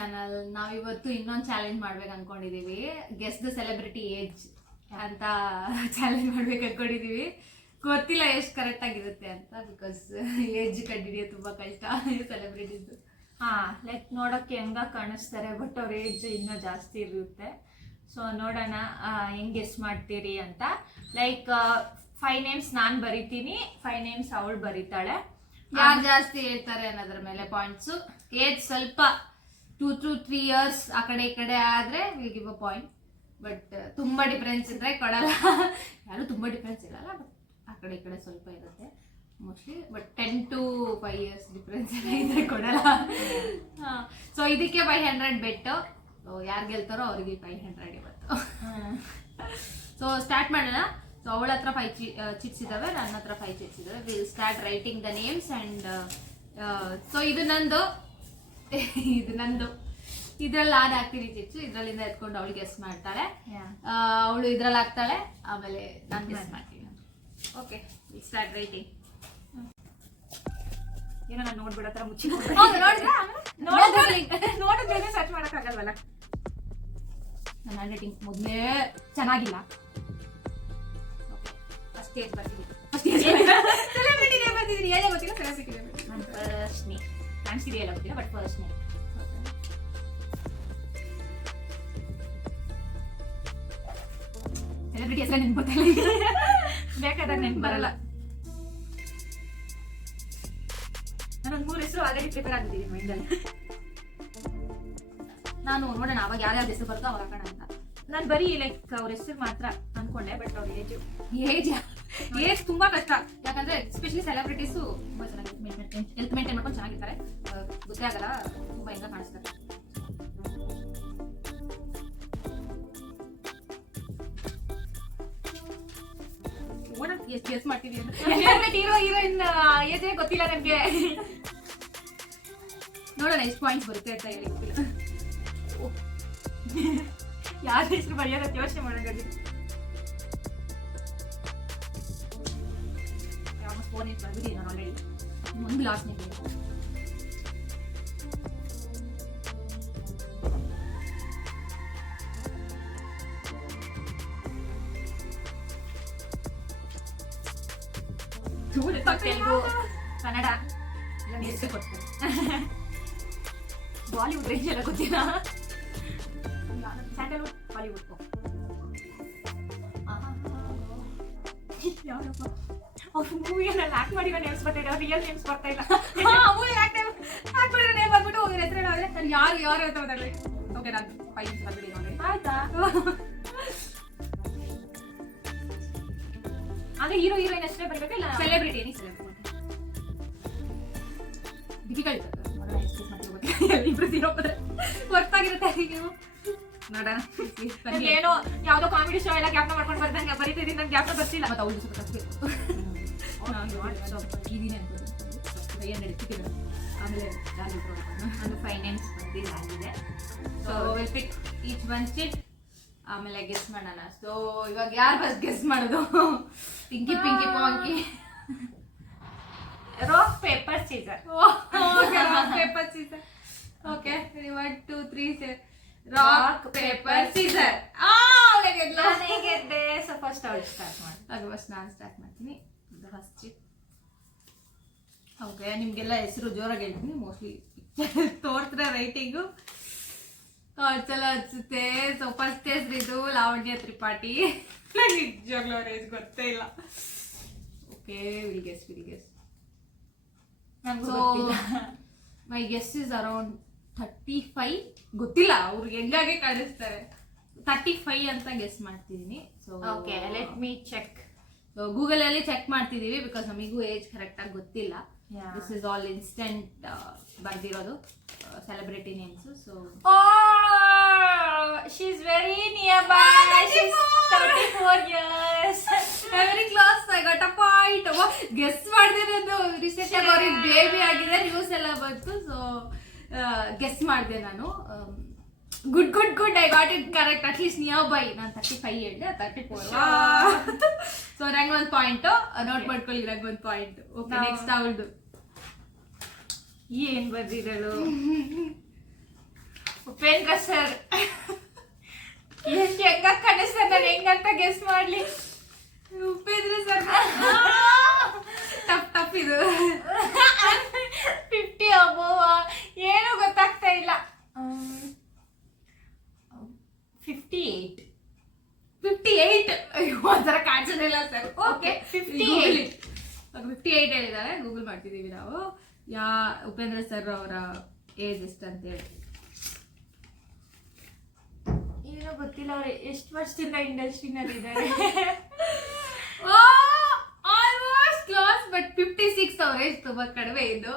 Channel. ನಾವಿವತ್ತು ಇನ್ನೊಂದು challenge ಮಾಡ್ಬೇಕು ಅನ್ಕೊಂಡಿದೀವಿ. ಗೆಸ್ ದ ಸೆಲೆಬ್ರಿಟಿ ಏಜ್ ಅಂತ ಚಾಲೆಂಜ್ ಮಾಡ್ಬೇಕು ಅನ್ಕೊಂಡಿದೀವಿ. ಗೊತ್ತಿಲ್ಲ ಎಷ್ಟು ಕರೆಕ್ಟ್ ಆಗಿರುತ್ತೆ ಅಂತ, ಬಿಕಾಸ್ ಏಜ್ ಕಂಡುಹಿಡಿಯೋದು ತುಂಬಾ ಕಷ್ಟ ಸೆಲೆಬ್ರಿಟೀಸ್. ಲೈಕ್ ನೋಡೋಕ್ಕೆ ಹೆಂಗ ಕಾಣಿಸ್ತಾರೆ, ಬಟ್ ಅವ್ರ ಏಜ್ ಇನ್ನೂ ಜಾಸ್ತಿ ಇರುತ್ತೆ. ಸೊ ನೋಡೋಣ ಹೆಂಗ್ ಗೆಸ್ ಮಾಡ್ತೀರಿ ಅಂತ. ಲೈಕ್ 5 names ನಾನು ಬರಿತೀನಿ, 5 names ಅವಳು ಬರೀತಾಳೆ. ಯಾರು ಜಾಸ್ತಿ ಹೇಳ್ತಾರೆ ಅನ್ನೋದ್ರ ಮೇಲೆ ಪಾಯಿಂಟ್ಸ್. ಏಜ್ ಸ್ವಲ್ಪ 2 to 3 years ಆ ಕಡೆ ಈ ಕಡೆ ಆದ್ರೆ will give a point. But ತುಂಬಾ ಡಿಫರೆನ್ಸ್ ಇದ್ರೆ ಕೊಡಲ್ಲ. ಯಾರು ತುಂಬಾ ಡಿಫರೆನ್ಸ್ ಇರಲ್ಲ, ಬಟ್ ಆ ಕಡೆ ಈ ಕಡೆ ಸ್ವಲ್ಪ ಇರುತ್ತೆ mostly. But 10 to 5 years difference ಎಲ್ಲ ಇದ್ರೆ ಕೊಡಲ್ಲ. ಸೊ ಇದಕ್ಕೆ 500 ಬೆಟ್ಟು. ಯಾರು ಗೆಲ್ತಾರೋ ಅವ್ರಿಗೆ 500 ಇವತ್ತು. ಸೊ ಸ್ಟಾರ್ಟ್ ಮಾಡೋಣ. ಸೊ ಅವಳ ಹತ್ರ 5 ಚಿಟ್ಸ್ ಇದಾವೆ, ನನ್ನ ಹತ್ರ 5 ಚಿಟ್ಸ್ ಇದಾವೆ. Will start writing the names and so ಇದು ನಂದು ಇದ್ರಲ್ಲಿ ನಾನು ಹಾಕ್ತೀನಿ ಚಿಟ್ಸು. ಇದ್ರಲ್ಲಿಂದ ಎತ್ಕೊಂಡು ಅವಳು ಗೆಸ್ ಮಾಡ್ತಾಳೆ, ಅವಳು ಇದ್ರಲ್ಲಿ ಹಾಕ್ತಾಳೆ, ಆಮೇಲೆ ನಾನು ಗೆಸ್ ಮಾಡ್ತೀನಿ. Okay, will start writing. ಏನೋ ನಾನು ನೋಡ್ಬಿಡೋ ಥರ ಮುಚ್ಚಿ ನೋಡಿದ್ರೆ ಸರ್ಚ್ ಮಾಡೋಕ್ಕಾಗಲ್ವಲ್ಲ. ನನ್ನ ಹ್ಯಾಂಡ್ ರೈಟಿಂಗ್ ಮೊದಲೇ ಚೆನ್ನಾಗಿಲ್ಲ. ಫಸ್ಟ್ ಏಜ್ ಬರ್ತೀನಿ. ಸೆಲೆಬ್ರಿಟಿ ನೇಮ್ ಬರ್ತಿದ್ದೀನಿ, ಏನೇ ಗೊತ್ತಿಲ್ಲ. ಸೆಲೆಬ್ರಿಟಿ ನೇಮ್ ನಾನು ಫಸ್ಟ್ ನೇ ಕಾಣಿಸ್ತಿದೆಯಲ್ಲ ಗೊತ್ತಿಲ್ಲ, ಬಟ್ ಫಸ್ಟ್ ನೇ. ಸೆಲೆಬ್ರಿಟಿ ಹೆಸರು ನೆನ್ಪು ಗೊತ್ತಿಲ್ಲ, ಬೇಕಾದಾಗ ನೆನ್ಪು ಬರಲ್ಲ. ನಾನೊಂದು 3 ಹೆಸರು ಆಲ್ರೆಡಿ ಪ್ರಿಪೇರ್ ಆಗಿದ್ದೀನಿ ಮೈಂಡಲ್ಲಿ. ನಾನು ನೋಡೋಣ ಅವಾಗ ಯಾರ್ಯಾವ ಹೆಸರು ಬರುತ್ತೋ ಅವಾಗ ಹಾಕೋಣ ಅಂತ. ನಾನು ಬರೀ ಲೈಕ್ ಅವ್ರ ಹೆಸರು ಮಾತ್ರ ಅನ್ಕೊಂಡೆ, ಬಟ್ ಅವ್ರ ಏಜ್ ತುಂಬಾ ಕಷ್ಟ. ಯಾಕಂದ್ರೆ ಎಸ್ಪೆಷಲಿ ಸೆಲೆಬ್ರಿಟೀಸು ತುಂಬಾ ಚೆನ್ನಾಗಿ ಹೆಲ್ತ್ ಮೇಂಟೈನ್ ಮಾಡ್ಕೊಂಡು ಚೆನ್ನಾಗಿರ್ತಾರೆ. ಗೊತ್ತೇ ಆಗಲ್ಲ ತುಂಬಾ ಹೆಂಗ ಕಾಣಿಸ್ತಾರೆ. ಎಷ್ಟು ಗೆಸ್ ಮಾಡ್ತೀವಿ ಅಂತ ಹೀರೋ ಹೀರೋಯಿನ್ ಏಜೇ ಗೊತ್ತಿಲ್ಲ ನನಗೆ. ನೋಡೋಣ ಎಷ್ಟು ಪಾಯಿಂಟ್ಸ್ ಬರುತ್ತೆ ಅಂತ ಹೇಳಿ ಗೊತ್ತಿಲ್ಲ. ಯಾರ ಹೆಸರು ಬರೆಯೋದಕ್ಕೆ ಯೋಚನೆ ಮಾಡೋದಾಗಿದೆ. ಆಲ್ಮೋಸ್ಟ್ 4 names ಬಂದಿದ್ದೀನಿ ನಾನು ಆಲ್ರೆಡಿ. ಒಂದು ಲಾಸ್ಟ್ ನೇಮ್ ತೆಲುಗು, ಕನ್ನಡ ಎಲ್ಲ ಹೆಸರು ಕೊಡ್ತಾರೆ. ಬಾಲಿವುಡ್ ರೇಂಜ್ ಎಲ್ಲ ಗೊತ್ತಿಲ್ಲ. Sandalwood, Bollywood. ಯಾವ್ದಪ್ಪ ಅವ್ರ ಮೂವಿಯಲ್ಲಿ ಆಕ್ಟ್ ಮಾಡಿರೋ ನೇಮ್ಸ್ ಬರ್ತಾ ಇದೆ, ರಿಯಲ್ ನೇಮ್ಸ್ ಬರ್ತಾ ಇಲ್ಲ. ಮೂವಿ ಆಕ್ಟ್ ಮಾಡಿರೋ ನೇಮ್ ಬಂದ್ಬಿಟ್ಟು ಹೋಗಿ ಹೆಸರು ಹೇಳಿದ್ರೆ ನಾನು ಯಾರು ಅಂತ ಮಾತಾಡ್ಬೇಕು. ಓಕೆ, ನಾನು 5 ಬರ್ಬಿಡಿ ನೋಡಿ. ಆಯ್ತಾ? ಅಂದ್ರೆ ಹೀರೋ ಹೀರೋಯಿನ್ ಅಷ್ಟೇ ಬರ್ಬೇಕಲ್ಲ. ಸೆಲೆಬ್ರಿಟಿ ಏನಿ ಸೆಲೆಬ್ರಿಟಿ ಡಿಫಿಕಲ್ಟ್. ಇಬ್ರು ಸಿಗೋದ್ರೆ ಗೊತ್ತಾಗಿರುತ್ತೆ ನೀವು. ನೋಡೋಣ. ಏನೋ ಯಾವ್ದೋ ಕಾಮಿಡಿ ಶೋ ಎಲ್ಲ ಗ್ಯಾಪ್ನ ಮಾಡ್ಕೊಂಡು ಬರ್ದಂಗೆ ಬರೀತಿದ್ದೀನಿ, ನಂಗೆ ಗ್ಯಾಪ್ನ ಬರ್ತಿಲ್ಲ. ಮತ್ತೆ ಅವ್ರು ಸ್ವಲ್ಪ ಕಷ್ಟಬೇಕು. ಇದೀನಿ ಅನ್ಕೊಂಡು ಆಮೇಲೆ ಒಂದು 5 names ಬಂದಿದೆ. So will pick each one chit, ಆಮೇಲೆ ಗೆಸ್ ಮಾಡೋಣ. ಸೊ ಇವಾಗ ಯಾರು ಫಸ್ಟ್ ಗೆಸ್ ಮಾಡೋದು? Pinky ponky. Rock paper scissor. Rock paper scissor. Okay, 1 2 3 rock paper scissor. ನಾನೇ ಗೆದ್ದೆ. ಸೊ ಫಸ್ಟ್ ಅವಳು ಸ್ಟಾರ್ಟ್ ಮಾಡಿ. ಫಸ್ಟ್ ನಾನು ಸ್ಟಾರ್ಟ್ ಮಾಡ್ತೀನಿ. First chit. ಓಕೆ, ನಿಮ್ಗೆಲ್ಲ ಹೆಸರು ಜೋರಾಗಿ ಹೇಳ್ತೀನಿ. ಮೋಸ್ಟ್ಲಿ ತೋರ್ಸ್ರೆ ರೈಟಿಂಗು ಚಲೋ ಅನ್ಸುತ್ತೆ. ಸೊ ಫಸ್ಟ್ ಹೆಸರು ಇದು ಲಾವಣ್ಯ ತ್ರಿಪಾಠಿ. ನಿಜವಾಗ್ಲೂ ಅವ್ರ ಏಜ್ ಗೊತ್ತೇ ಇಲ್ಲ. Okay, will guess. So my guess is around 35. ಗೊತ್ತಿಲ್ಲ, ಅವ್ರಿಗೆ ಹೆಂಗಾಗೆ ಕಾಣಿಸ್ತಾರೆ. 35 ಅಂತ ಗೆಸ್ ಮಾಡ್ತಿದ್ದೀನಿ. So okay, let me check. So Google ಅಲ್ಲಿ ಚೆಕ್ ಮಾಡ್ತಿದೀವಿ, ಬಿಕಾಸ್ ನಮಗೂ ಏಜ್ ಕರೆಕ್ಟ್ ಆಗಿ ಗೊತ್ತಿಲ್ಲ. ದಿಸ್ ಇಸ್ ಆಲ್ ಇನ್ಸ್ಟೆಂಟ್ ಬರ್ದಿರೋದು celebrity names. So she is very near by. She is 34 years. Very close. I got a point. Guess ಮಾಡ್ದಿರೋದು recent ಆಗಿ ಅವ್ರಿಗೆ baby ಆಗಿದೆ, ನ್ಯೂಸ್ ಎಲ್ಲ ಬಂತು. ಸೊ ಗೆಸ್ ಮಾಡಿದೆ ನಾನು. Good. I got it correct. At least near by. ನಾನು 35 ಹೇಳಿದೆ, 34. ಸೊ ನಂಗೆ ಒಂದು ಪಾಯಿಂಟ್ ನೋಟ್ ಮಾಡ್ಕೊಳ್ಳಿ. ನಂಗೆ ಒಂದು ಪಾಯಿಂಟ್. ಓಕೆ, ನೆಕ್ಸ್ಟ್ ಅವಳದು ಏನ್ ಬರ್ದಿರಳು? ಉಪೇಂದ್ರ ಸರ್ ಎಷ್ಟು ಹೆಂಗ ಕಾಣಿಸ್ತಾರೆ, ನಾನು ಹೆಂಗಂತ ಗೆಸ್ ಮಾಡ್ಲಿ. ಉಪೇಂದ್ರ ಸರ್ ಟಫ್ ಇದು. 50 ಅಬೋವ ಏನು ಗೊತ್ತಾಗ್ತಾ ಇಲ್ಲ. 58 ಒಂಥರ ಕಾಣಿಸೋದಿಲ್ಲ ಸರ್. ಓಕೆ 58 ಹೇಳಿದ್ದಾರೆ. ಗೂಗಲ್ ಮಾಡ್ತಿದ್ದೀವಿ ನಾವು ಉಪೇಂದ್ರ ಸರ್ ಅವರ ಏಜ್ ಎಷ್ಟು ಅಂತೇಳಿ. ಏನೋ ಗೊತ್ತಿಲ್ಲ ಅವ್ರು ಎಷ್ಟು ವರ್ಷದಿಂದ ಇಂಡಸ್ಟ್ರಿನಲ್ಲಿ ಇದ್ದಾರೆ. ಆಲ್ಮೋಸ್ಟ್ ಕ್ಲೋಸ್, ಬಟ್ 56 ಅವ್ರ ಏಜ್ ತುಂಬಾ ಕಡಿಮೆ ಇದ್ದು.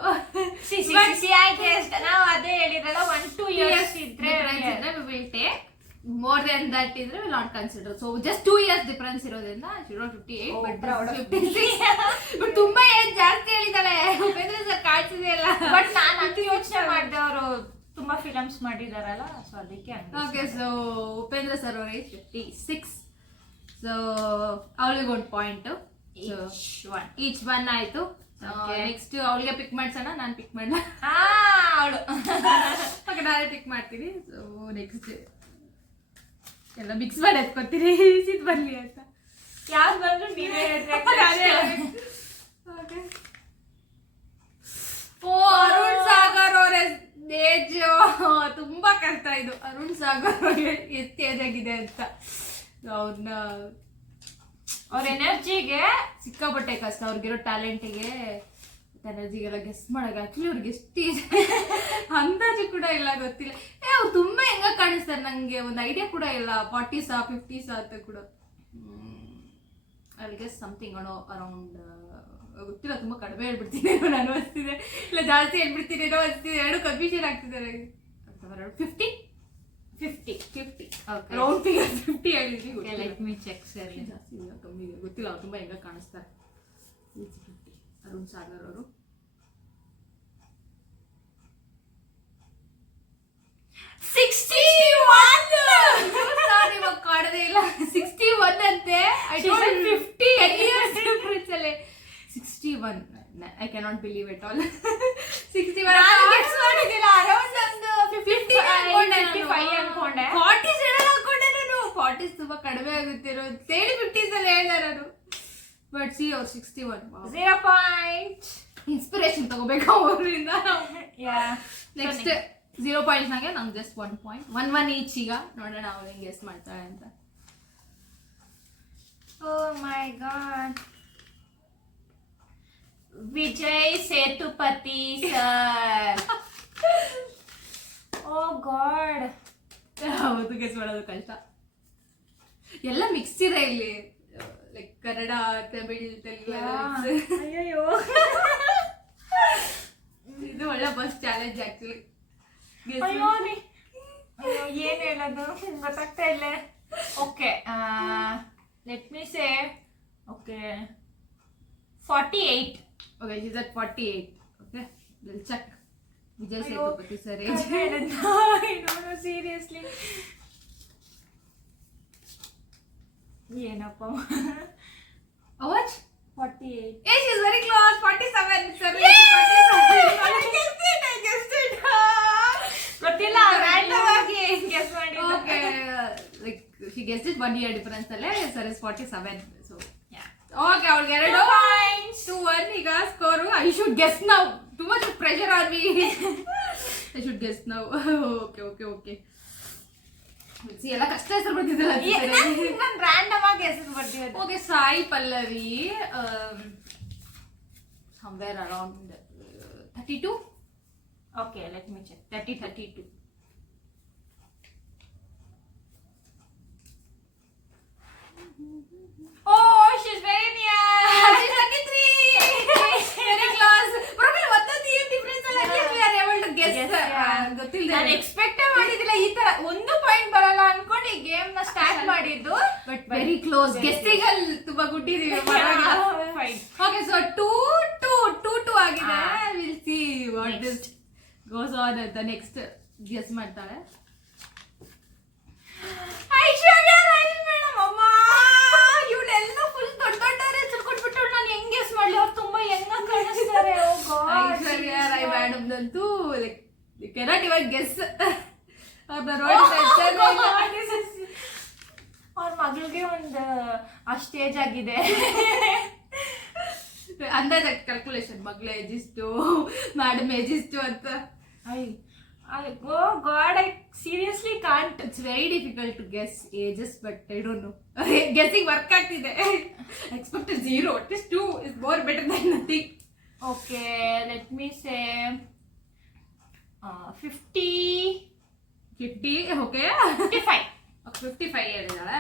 ನಾವು ಅದೇ ಹೇಳಿದ್ರಲ್ಲ 1-2 years ಇದ್ರೆ will take. more than that ಇದ್ರೆ will not consider. So just 2 years difference ಇರೋದ್ರಿಂದ she wrote 58 but proud of 56. but ತುಂಬಾ ಏಜ್ ಜಾಸ್ತಿ ಹೇಳಿದಾಳೆ. ಉಪೇಂದ್ರ ಸರ್ ಕಾಣಿಸಿದೆ ಅಲ್ಲ. ಬಟ್ ನಾನು ಅಂತ ಯೋಚನೆ ಮಾಡಿದೆ ಅವರು ತುಂಬಾ ಫಿಲಮ್ಸ್ ಮಾಡಿದಾರಲ್ಲ, ಸೊ ಅದಕ್ಕೆ. ಓಕೆ, ಸೊ ಉಪೇಂದ್ರ ಸರ್ ಅವ್ರ ಏಜ್ 56. ಸೊ ಅವಳಿಗೆ ಒಂದು ಪಾಯಿಂಟ್, ಈಚ್ ಒನ್ ಆಯ್ತು. ನೆಕ್ಸ್ಟ್ ಅವಳಿಗೆ ಪಿಕ್ ಮಾಡ್ಸೋಣ, ನಾನು ಪಿಕ್ ಮಾಡಲ್ಲ. ಅವಳು ಓಕೆ, ನಾನೇ ಪಿಕ್ ಮಾಡ್ತೀನಿ. ಸೊ ನೆಕ್ಸ್ಟ್ ಎಲ್ಲ ಮಿಕ್ಸ್ ಮಾಡಿ ಎತ್ಕೊತೀನಿ ಸಿದ್ ಬರ್ಲಿ ಅಂತ. ಯಾರು ಬಂದ್ರು ನೀವೇ ಅರುಣ್ ಸಾಗರ್ ಅವ್ರ ಏಜ್ ತುಂಬಾ ಕಷ್ಟ ಇದು. ಅರುಣ್ ಸಾಗರ್ ಅವ್ರಿಗೆ ಎಷ್ಟು ಏಜ್ ಆಗಿದೆ ಅಂತ ಅವ್ರನ್ನ, ಅವ್ರ ಎನರ್ಜಿಗೆ ಸಿಕ್ಕಾಪಟ್ಟೆ ಕಷ್ಟ. ಅವ್ರಿಗಿರೋ ಟ್ಯಾಲೆಂಟಿಗೆ ಎನರ್ಜಿಗೆಲ್ಲ ಗೆಸ್ಟ್ ಮಾಡಕ್ಕೆ ಆಕ್ಚುಲಿ ಅವ್ರಿಗೆ ಎಷ್ಟು ಅಂದಾಜು ಕೂಡ ಇಲ್ಲ, ಗೊತ್ತಿಲ್ಲ. ಅವ್ರು ತುಂಬಾ ಹೆಂಗ ಕಾಣಿಸ್ತಾರೆ, ನಂಗೆ ಒಂದು ಐಡಿಯಾ ಕೂಡ ಇಲ್ಲ. 40s 50s ಅಂತ ಕೂಡ. ಐ ಗೆಸ್ ಸಮಥಿಂಗ್ ಅರೌಂಡ್ ಗೊತ್ತಿಲ್ಲ. ತುಂಬಾ ಕಡಿಮೆ ಹೇಳ್ಬಿಡ್ತೀನಿ ನಾನು ಅನಿಸ್ತಿದೆ, ಇಲ್ಲ ಜಾಸ್ತಿ ಹೇಳ್ಬಿಡ್ತೀನಿ ಏನೋ ಅನಿಸ್ತಿದೆ. ಎರಡು ಕನ್ಫ್ಯೂಷನ್ ಆಗ್ತಿದೆ ನನಗೆ. 50 ರೌಂಡ್ ಫಿಗರ್ 50 ಹೇಳಿದ್ವಿ. Let me check sir. ಜಾಸ್ತಿ ಇಲ್ಲ, ಕಮ್ಮಿ ಇದೆ, ಗೊತ್ತಿಲ್ಲ. ಅವ್ರು ತುಂಬಾ ಹೆಂಗ ಕಾಣಿಸ್ತಾರೆ. ಅರುಣ್ ಸಾಗರ್ ಅವರು 61 ಇವಾಗ ಕಾಡದೇ ಇಲ್ಲ. 61 ಅಂತೆ. 50 years difference ಅಲ್ಲೇ 61. I cannot believe it all. 61 guess ಮಾಡಿದಿಲ್ಲ. ಅರೌಂಡ್ ಒಂದು 55 ಅನ್ಕೊಂಡೆ. 40s ಹೇಳಲ್ಲ ಅನ್ಕೊಂಡೆ ನಾನು. 40s ತುಂಬಾ ಕಡಿಮೆ ಆಗುತ್ತಿರೋ ಹೇಳಿ 50s ಅಲ್ಲಿ ಹೇಳ್ದೆ ನಾನು. ಬಟ್ ಸಿ ಅವ್ರು 61. 0 ಪಾಯಿಂಟ್. ಇನ್ಸ್ಪಿರೇಷನ್ ತಗೋಬೇಕು ಅವರಿಂದ. ನೆಕ್ಸ್ಟ್ 0 ಪಾಯಿಂಟ್ಸ್ ನಂಗೆ, ನಂಗೆ ಜಸ್ಟ್ 1 ಪಾಯಿಂಟ್. 1 ಈಚ್. ಈಗ ನೋಡೋಣ ಅವ್ರು ಹೆಂಗೆ ಗೆಸ್ ಮಾಡ್ತಾಳೆ ಅಂತ. ಓ ಮೈ ಗಾಡ್. ವಿಜಯ್ ಸೇತುಪತಿ ಸರ್. ಓ ಗಾಡ್. ಹೌದು, ಗೆಸ್ ಮಾಡೋದು ಕಷ್ಟ. ಎಲ್ಲ ಮಿಕ್ಸ್ ಇದೆ ಇಲ್ಲಿ, ಲೈಕ್ ಕನ್ನಡ, ತಮಿಳ್, ತೆಲುಗು. ಅಯ್ಯೋ, ಇದು ಒಳ್ಳೆ ಬಸ್ ಚಾಲೆಂಜ್ ಆಕ್ಚುಲಿ. ಅಯ್ಯೋ ಏನ್ ಹೇಳೋದು ಗೊತ್ತಾಗ್ತಾ ಇಲ್ಲ. Okay, let me say. Okay 48. Okay, she's at 48. Okay, we'll check. Vijay Sethupathi sir age. No, seriously. ಏನಪ್ಪ. How much? 48. Hey, she's very close. 47. Sir, 47. I guessed it. ಗೊತ್ತಿಲ್ಲ, ರ್ಯಾಂಡಮ್ ಆಗಿ guess ಮಾಡಿದ್ದು. Okay, like she guessed it 1 year difference ಅಲ್ಲೇ. Sir is 47. So yeah. Okay, ಅವ್ಳಿಗೆ 2 points to 1 ಈಗ score. I should guess now. Too much pressure on me. I should guess now. Okay. See, ಎಲ್ಲ ಕಷ್ಟ ಹೆಸರು ಬರ್ತಿದ್ದಲ್ಲ. ನಾನು random ಆಗಿ ಹೆಸರು ಬರ್ತಿರೋದು. Okay, Sai Pallavi. Somewhere around 32. Okay, let me check. 32. Oh, she's very near. She's 33. Very close. Probably what the difference ಅಲ್ಲ. We are able to guess. ಗೊತ್ತಿಲ್ಲ. ನಾನು expect ಮಾಡಿದಿಲ್ಲ ಈ ತರ 1 ಪಾಯಿಂಟ್ ಬರಲ್ಲ ಅನ್ಕೊಂಡು ಈ ಗೇಮ್ ನ ಸ್ಟಾರ್ಟ್ ಮಾಡಿದ್ದು. But very close. ಗೆಸ್ಸಿಂಗ್ ಅಲ್ಲಿ ತುಂಬಾ ಗುಟ್ಟಿದೀವಿ. ಓಕೆ, ಸೊ 2 ಆಗಿದೆ. Will see what this goes on ಅಂತ. ನೆಕ್ಸ್ಟ್ ಗೆಸ್ ಮಾಡ್ತಾಳೆ ಐಶ್ವರ್ಯ ರೈ ಮೇಡಮ್. ಅಮ್ಮ, ಇವಳೆಲ್ಲ ಫುಲ್ ದೊಡ್ಡವರೇ ತಿಳ್ಕೊಂಡ್ಬಿಟ್ಟು ನಾನು ಹೆಂಗ್ ಗೆಸ್ ಮಾಡ್ಲಿ? ಅವ್ರು ತುಂಬಾ ಹೆಂಗ ಕಾಣಿಸ್ತಾರೆ. ಐಶ್ವರ್ಯ ರೈ ಮೇಡಮ್ ಅಂತೂ like you cannot even guess. ಅವ್ರನ್ನ ನೋಡಿ ಅವ್ರ ಮಗಳಿಗೆ ಒಂದು ಅಷ್ಟು ಏಜ್ ಆಗಿದೆ. ಅಂದಾಜ ಕ್ಯಾಲ್ಕುಲೇಷನ್ ಮಗಳ ಏಜ್ ಇಷ್ಟು, ಮೇಡಮ್ ಏಜ್ ಇಷ್ಟು ಅಂತ. Oh God, I seriously can't. It's very difficult to guess ages, but I don't know. Guessing work ಆಗ್ತಿದೆ. Expected 0, at least 2 is more better than nothing. Okay, let me say 50. Okay, 55. 55 ಹೇಳಿದಾಳೆ.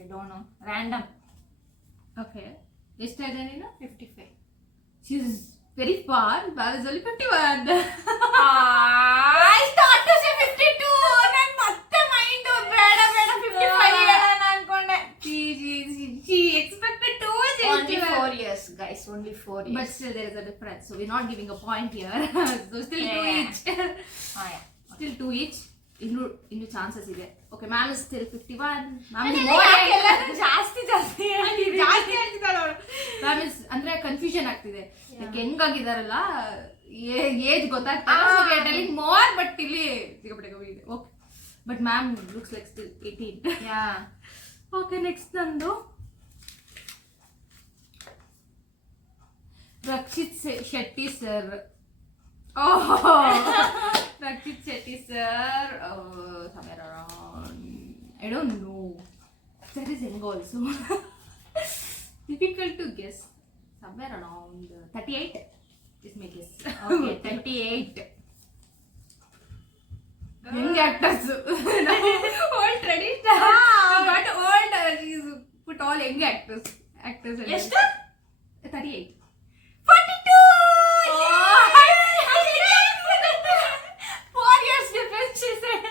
I don't know, random. Okay, ಎಷ್ಟು ಹೇಳಿದೆ ನೀನು? 55. She is very far. Bal is only 51. I thought to say 52. ನನ್ ಮತ್ತೆ mind ಬೇಡ 55 ಹೇಳೋಣ ಅನ್ಕೊಂಡೆ. She expected 2 years. Only 4 years, guys. Only 4 years. But still there is a difference. So we're not giving a point here. So still 2 each. Still 2 each. ಇನ್ನು chances ಇದೆ. Okay, ma'am is still 51. ಜಾಸ್ತಿ ಹೇಳ್ತಿದ್ದಾಳೆ ಅವಳು. Ma'am is ಅಂದ್ರೆ confusion ಆಗ್ತಿದೆ. ಹೆಂಗಾಗಿದಾರಲ್ಲ, age ಗೊತ್ತಾಗ್ತದೆ more, but ಇಲ್ಲಿ ಸಿಗಪಟ್ಟೆ ಇದೆ. Okay, but ma'am looks like still 18. Okay, next ನಂದು Rakshit Shetty sir. Rakshit Shetty sir, somewhere around, I don't know. That is young also. Difficult to guess. Somewhere around 38 is my guess. Okay, 38. Young actors. Old tradition. But old, put all young actors. ಎಷ್ಟು? 38. 42. 4 years difference, she said.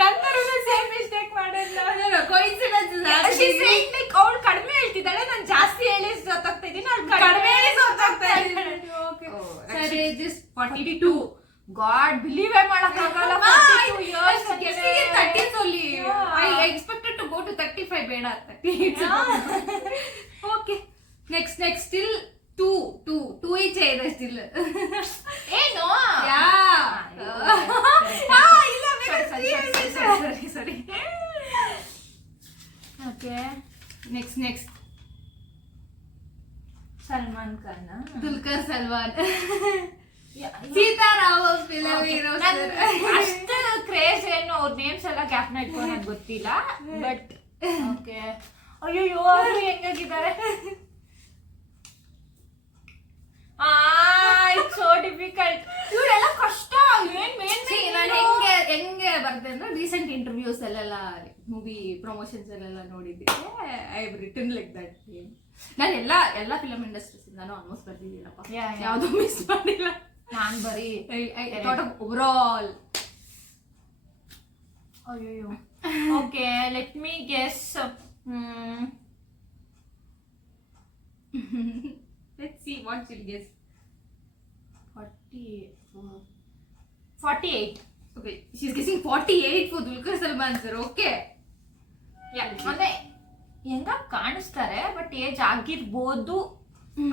ನಂತರನು same mistake ಮಾಡಿದ್ಲು. Coincidence. She said like ಅವಳು ಕಡಿಮೆ ಹೇಳ್ತಿದ್ದಾಳೆ, ನಾನು ಜಾಸ್ತಿ ಹೇಳಿ ಸೋತಾಗ್ತಾ ಇದ್ದೀನಿ, ಅವಳು ಕಡಿಮೆ ಹೇಳಿ ಸೋತಾಗ್ತಾ ಇದ್ದಾಳೆ. Okay. Sorry, this 42. God, believe ಮಾಡಕ್ಕಾಗಲ್ಲ. 42 years. Guessing in 30s only. I expected to go to 35, ಬೇಡ 38. Okay. Next still 2 each ಇದೆ still. ಏನು? Sorry. Okay. Next. Salman Khan. Dulquer Salmaan. Sitarama film hero. ಅಷ್ಟು ಕ್ರೇಜ್ ಏನು, ಅವ್ರ ನೇಮ್ಸ್ ಎಲ್ಲ ಗ್ಯಾಪ್ನ ಇಟ್ಕೊಂಡು ಗೊತ್ತಿಲ್ಲ, ಬಟ್ ಓಕೆ. ಅಯ್ಯೋ, ಅವರು ಹೆಂಗಾಗಿದ್ದಾರೆ. It's so difficult. ಇವರೆಲ್ಲ ಕಷ್ಟ. ನಾನು ಹೆಂಗೆ ಬರ್ತೇನೆ ಅಂದ್ರೆ, ರೀಸೆಂಟ್ ಇಂಟರ್ವ್ಯೂಸ್ ಅಲ್ಲೆಲ್ಲ ಮೂವಿ ಪ್ರಮೋಷನ್ಸ್ ಅಲ್ಲೆಲ್ಲ ನೋಡಿದ್ದೆ. I have written like that. ನಾನು ಎಲ್ಲ ಫಿಲಮ್ ಇಂಡಸ್ಟ್ರೀಸ್ ಇಂದಾನು ಆಲ್ಮೋಸ್ಟ್ ಬರ್ದಿದ್ದೀನಪ್ಪ. ಯಾವ್ದು ಮಿಸ್ ಮಾಡಿಲ್ಲ. ನಾನು ಬರೀ ಥಾಟ್ ಆಫ್ ಓವರಾಲ್. ಅಯ್ಯೋ. Okay, let me guess. Let's see what she'll guess. 48. Okay, she's guessing 48 for Dulquer Salman sir. Okay. ಅಂದ್ರೆ ಹೆಂಗ ಕಾಣಿಸ್ತಾರೆ, ಬಟ್ ಏಜ್ ಆಗಿರ್ಬೋದು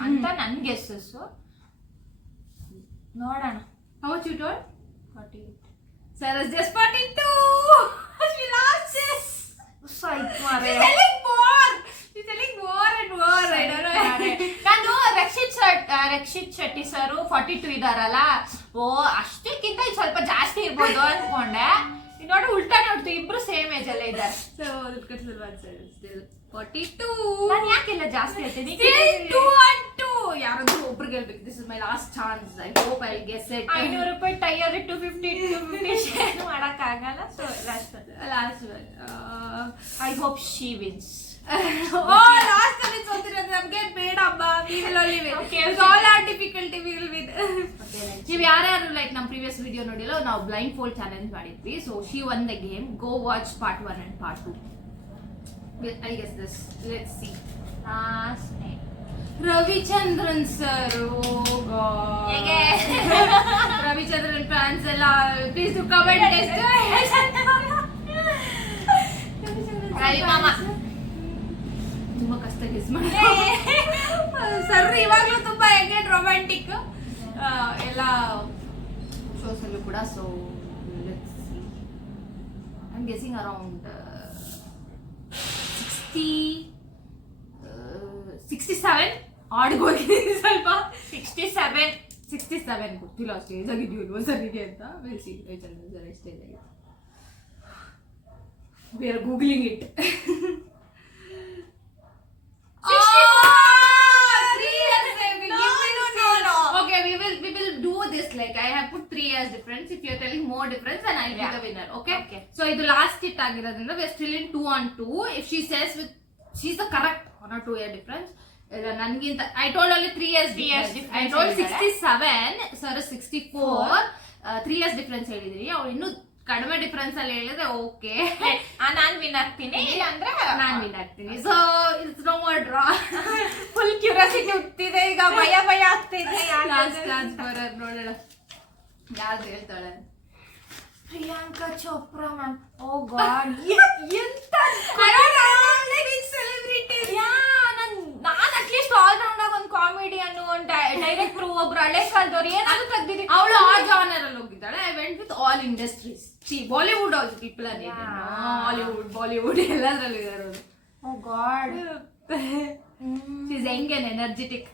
ಅಂತ ನನ್ ಗೆಸ್ಸಸ್. ನೋಡೋಣ. How much you told? 48. Sir is just 42. She lost this. She's telling more and more. I don't know. ನಾನು Rakshit Shetty sir 42 ಇದಾರಲ್ಲ, ಅಷ್ಟಕ್ಕಿಂತ ಸ್ವಲ್ಪ ಜಾಸ್ತಿ ಇರ್ಬೋದು ಅನ್ಕೊಂಡೆ. ನೋಡಿ ಉಲ್ಟಾ ನೋಡ್ತು, ಇಬ್ರು ಸೇಮ್ ಏಜ್ ಅಲ್ಲೇ ಇದ್ದಾರೆ. So Dulquer Salman sir is still 42. ನಾನು ಯಾಕೆಲ್ಲ ಜಾಸ್ತಿ ಹೇಳ್ತೀನಿ? 2 and 2. ಯಾರಾದ್ರೂ ಒಬ್ರಿಗೆ ಹೇಳ್ಬೇಕು. This is my last chance. I hope I'll guess it. 500 ರೂಪಾಯಿ ಟೈರ್ 250 ಶೇರ್ ಮಾಡಕ್ ಆಗಲ್ಲ. So last one. I hope she wins. Last time it's okay. ನಮ್ಗೆ ಬೇಡ ಅಮ್ಮ. We will only win. Okay. With all our difficulty we will win. ನೀವು ಯಾರ್ಯಾರು like ನಮ್ಮ previous video ನೋಡಿಲ್ಲ, ನಾವು ಬ್ಲೈಂಡ್ ಫೋಲ್ಡ್ ಚಾಲೆಂಜ್ ಮಾಡಿದ್ವಿ. So she won the game. Go watch part 1 and part 2. I guess this. Let's see. Last name. Ravichandran sir. ಹೇಗೆ? Ravichandran fans ಎಲ್ಲ please comment. Ravi ಮಾಮ. ತುಂಬಾ ಕಷ್ಟ ಗೆಸ್ ಮಾಡಿ ಸರ್. ಇವಾಗಲೂ ತುಂಬಾ ಹೆಂಗೆ ರೊಮ್ಯಾಂಟಿಕ್ ಎಲ್ಲ ಶೋಸ್ ಅಲ್ಲೂ ಕೂಡ. So let's see, I am guessing around 67 ಆಡ್ಗೋಗಿದ್ದೀನಿ ಸ್ವಲ್ಪ. 67 ಗೊತ್ತಿಲ್ಲ ಅಷ್ಟು ಏಜ್ ಆಗಿದ್ದೀವಿ ಒಂದ್ಸರಿಗೆ ಅಂತ. ಬೆಳೆಸಿ ಎಷ್ಟು ಏಜ್ ಆಗಿದೆ, we are googling it. Okay, we will do this like I have put 3 years difference. If you are telling more difference, then I'll be the winner. Okay. So ಇದು last hit ಆಗಿರೋದ್ರಿಂದ we are still in 2-2. If she says she's the correct 1 or 2 year difference. ನನಗಿಂತ I told only 3 years difference. I told 67, sir 64, 3 years difference ಹೇಳಿದೀನಿ. ಅವ್ರು ಇನ್ನೂ ಕಡಿಮೆ difference ಅಲ್ಲಿ ಹೇಳಿದ್ರೆ okay, ನಾನ್ win ಆಗ್ತೀನಿ, ಇಲ್ಲಾಂದ್ರೆ ನಾನ್ ವಿನ್ ಆಗ್ತೀನಿ. So it's no more draw. Full curiosity ಹುಟ್ಟಿದೆ ಈಗ, ಭಯ ಆಗ್ತಿದೆ. ನೋಡೋಣ ಯಾವ್ದು ಹೇಳ್ತಾಳೆ. Priyanka Chopra ma'am. Oh god, ಎಂತ ಸೆಲೆಬ್ರಿಟಿ. ನಾನ್ ಅಟ್ಲೀಸ್ಟ್ ಆಲ್ ರೌಂಡ್ ಆಗಿ ಒಂದು ಕಾಮಿಡಿಯನ್, ಒಂದು ಡೈರೆಕ್ಟರ್, ಒಬ್ರು ಹಳೆ ಕಾಲದವ್ರು ಏನಾದ್ರು ತೆಗ್ದಿದ್ದೀನಿ. ಅವಳು ಆ ಜಾನರ್ ಅಲ್ಲಿ ಹೋಗಿದ್ದಾಳೆ. I went with all industries. Bollywood also people ಅಲ್ಲಿ, ಹಾಲಿವುಡ್ ಬಾಲಿವುಡ್ ಎಲ್ಲದರಲ್ಲೂ ಇದ್ದಾರೆ. Oh God, she's young and energetic.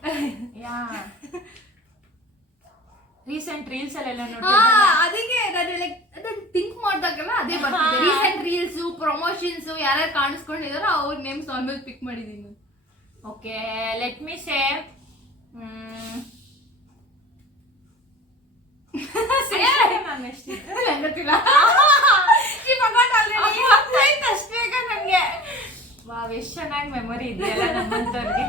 Recent reels ಅಲ್ಲೆಲ್ಲ ಅದಕ್ಕೆ ನಾನು ಲೈಕ್ ಥಿಂಕ್ ಮಾಡ್ದಾಗೆಲ್ಲ ಅದೇ ಬರ್ತಿದೆ. ರೀಸೆಂಟ್ ರೀಲ್ಸ್, ಪ್ರಮೋಷನ್ಸ್, ಯಾರ್ಯಾರು ಕಾಣಿಸ್ಕೊಂಡಿದಾರೋ ಅವ್ರ ನೇಮ್ಸ್ ಆಲ್ಮೋಸ್ಟ್ ಪಿಕ್ ಮಾಡಿದೀನಿ. ಓಕೆ, ಲೆಟ್ ಮಿ ಸೇ ಅಷ್ಟೇ ನಂಗೆ. ವಾವ್, ಎಷ್ಟು ಚೆನ್ನಾಗಿ ಮೆಮೊರಿ ಇದೆಯಲ್ಲ ನಮ್ಮಂತವ್ರಿಗೆ.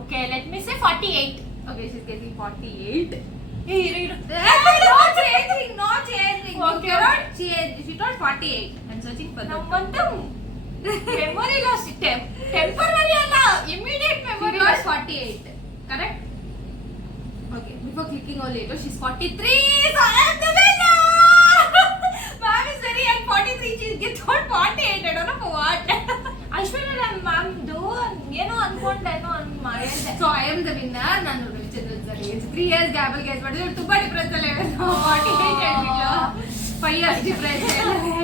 Okay, let me say 48. Okay, she's getting 48. Not changing. Okay. She told 48. I'm searching for that. ನಮ್ಮಂತ ಮೆಮೊರಿ ಲಾಸ್, ಟೆಂಪರರಿ ಅಲ್ಲ, immediate memory She loss. told 48. Correct? Okay, before clicking on later, she's 43. So I am the winner! Ma'am is very young, 43. She gets told 48. I don't know for what. ಐಶ್ವರ್ಯ ಮ್ಯಾಮ್ದು ಏನೋ ಅನ್ಕೊಂಡೇನೋ ಮಾಡಿದ್ದೆ. So I am the winner. ನಾನು Ravichandran sir age 3 years gap guess ಮಾಡಿದ್ರು. ತುಂಬಾ difference ಅಲ್ಲ, 48 ಹೇಳ್ಬಿಟ್ಟು 5 years difference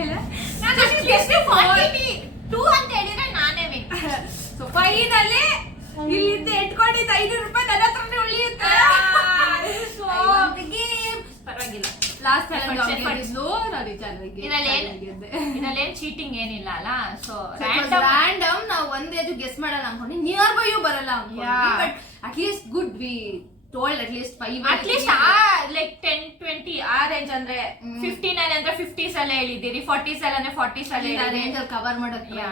ಇಲ್ಲ. ನಾನು ಎಷ್ಟು 42 ಅಂತ ಹೇಳಿದ್ರೆ ನಾನೇ ವಿನ್. ಸೊ ಫೈನಲಿ ಇಲ್ಲಿಂದ ಎಟ್ಕೊಂಡಿದ್ದ 500 ರೂಪಾಯಿ ನನ್ನ ಹತ್ರನೇ ಉಳಿಯುತ್ತೆ. ಪರವಾಗಿಲ್ಲ, ಲಾಸ್ಟ್ ಟೈಮ್ ಮಾಡಿದ್ಲು ನಾನು ಈ ಚಾನಲ್ಗೆ. ಇದಲ್ಲೇನ್ ಚೀಟಿಂಗ್ ಏನಿಲ್ಲ ಅಲ್ಲ. ಸೊ ರ್ಯಾಂಡಮ್ ನಾವು ಒಂದ್ ಏಜ್ ಗೆಸ್ ಮಾಡಲ್ಲ ಅನ್ಕೊಂಡಿ, ನಿಯರ್ ಬೈ ಬರಲ್ಲ ಅನ್ಕೊಂಡಿ. But at least good we told at least 5. At least like 10-20 ಆ ರೇಂಜ್ ಅಂದ್ರೆ 59 ಅಂದ್ರೆ 50s ಅಲ್ಲೇ ಹೇಳಿದ್ದೀರಿ, 40s ಅಂದ್ರೆ 40s ಅಲ್ಲೇ ರೇಂಜ್ ಅಲ್ಲಿ ಕವರ್ ಮಾಡೋಕೆ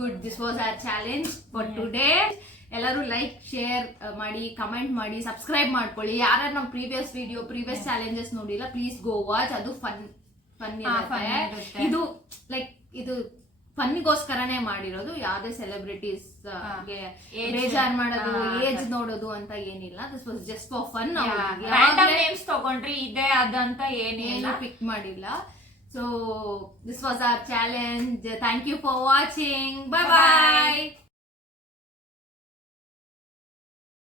good. This was our challenge for today. ಎಲ್ಲರೂ ಲೈಕ್, ಶೇರ್ ಮಾಡಿ, ಕಮೆಂಟ್ ಮಾಡಿ, ಸಬ್ಸ್ಕ್ರೈಬ್ ಮಾಡ್ಕೊಳ್ಳಿ. ಯಾರು ನಮ್ಮ ಪ್ರೀವಿಯಸ್ ಚಾಲೆಂಜಸ್ ನೋಡಿಲ್ಲ, ಪ್ಲೀಸ್ ಗೋ ವಾಚ್. ಅದು ಫನ್ ಇರುತ್ತೆ. ಇದು ಲೈಕ್ ಇದು ಫನ್ನಿಗೋಸ್ಕರನೇ ಮಾಡಿರೋದು. ಯಾವ್ದೇ ಸೆಲೆಬ್ರಿಟೀಸ್ ಬೇಜಾರ್ ಮಾಡೋದು, ಏಜ್ ನೋಡೋದು ಅಂತ ಏನಿಲ್ಲ. This was just for fun. Names ತಗೊಂಡ್ರಿ ಇದೆ ಅದಂತ ಏನೇನು ಪಿಕ್ ಮಾಡಿಲ್ಲ. So this was our challenge. Thank you for watching. Bye bye.